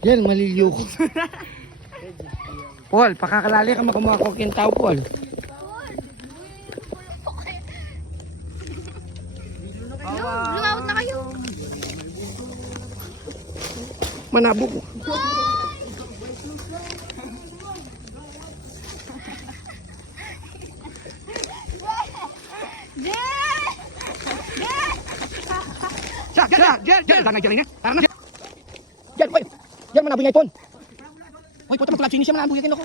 Yan, maliliw ko. Paul, pakakalali ka makumakok yung tao, Paul. Lumawat na kayo. Manabo ko. Diyan, wait. Diyan, manaboy nga ipon. Uy, puta magkulab siya manaboy nga kinoko.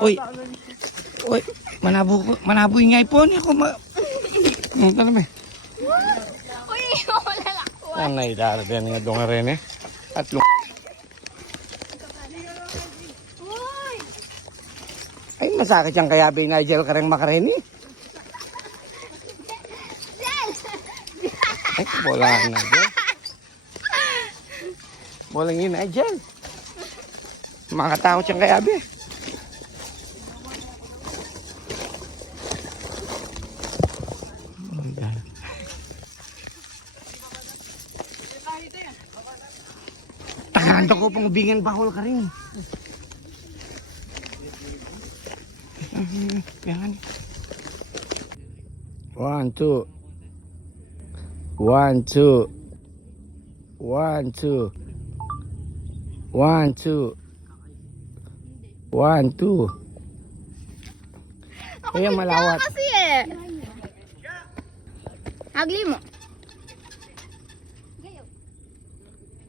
Uy, manaboy nga ipon. Ako ito naman. Uy, wala lang. Anay, darating nga doon nga rin eh. At ay, masakit yung kayabi na Nigel kareng makareni. Ay, bola na Nigel. Bola yun Nigel. Makatakot yung kayabi. Tagando ko pang ubingan bahol ka rin. Jangan. 1, 2. 1, 2. 1, 2. 1, 2. 1, 2. Ayan, malawat. Kasi eh. Agli mo.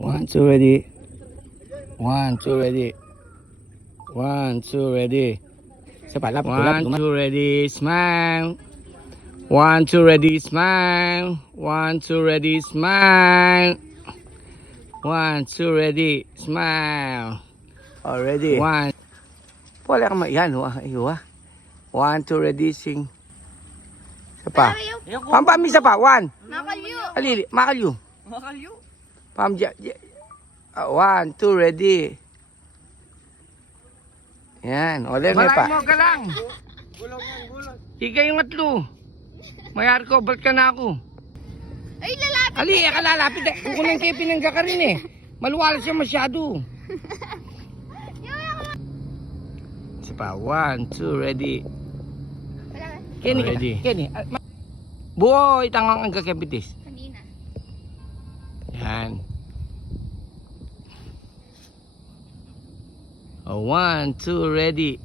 1, 2, ready. 1, 2, ready. 1, 2, ready. 1, 2, ready, smile. 1, 2, ready, smile. 1, 2, ready, smile. 1, 2, ready, smile. Already. 1. Wala ka yan, aywa. 1, 2, ready, sing. Isa pa. Pampam, isa pa. 1. Makalyo. Alili, makalyo. Makalyo. Pam, 1, 2, ready. Yan, ulit na pa. Malay mo ka lang. Ika yung atlo. Mayar ko, ba't ka na ako? Ay, lalapit. Ali, lalapit. Kukunin kayo pinangga ka rin eh. Maluwala siya masyado. Isa pa, 1, 2, ready. Kenny, ready. Kenny. Buo, itangang ang kakabitis. Kanina. Yan. 1, 2, ready.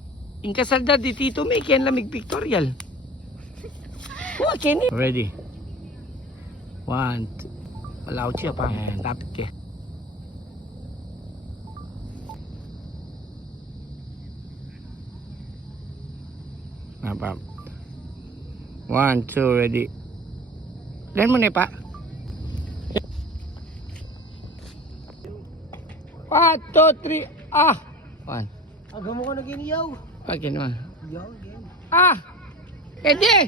Yung kasalda di Tito May, kaya lamig pictorial. Oh, Kenny. Ready. 1, 2. Malaw siya pa. Tapit ka. Napap. 1, 2, ready. Lan mo na pa. 1, 2, 3. Ah! 1. Agam mo ka na giniyaw. Okay naman. Yaw, game. Ah! Edi!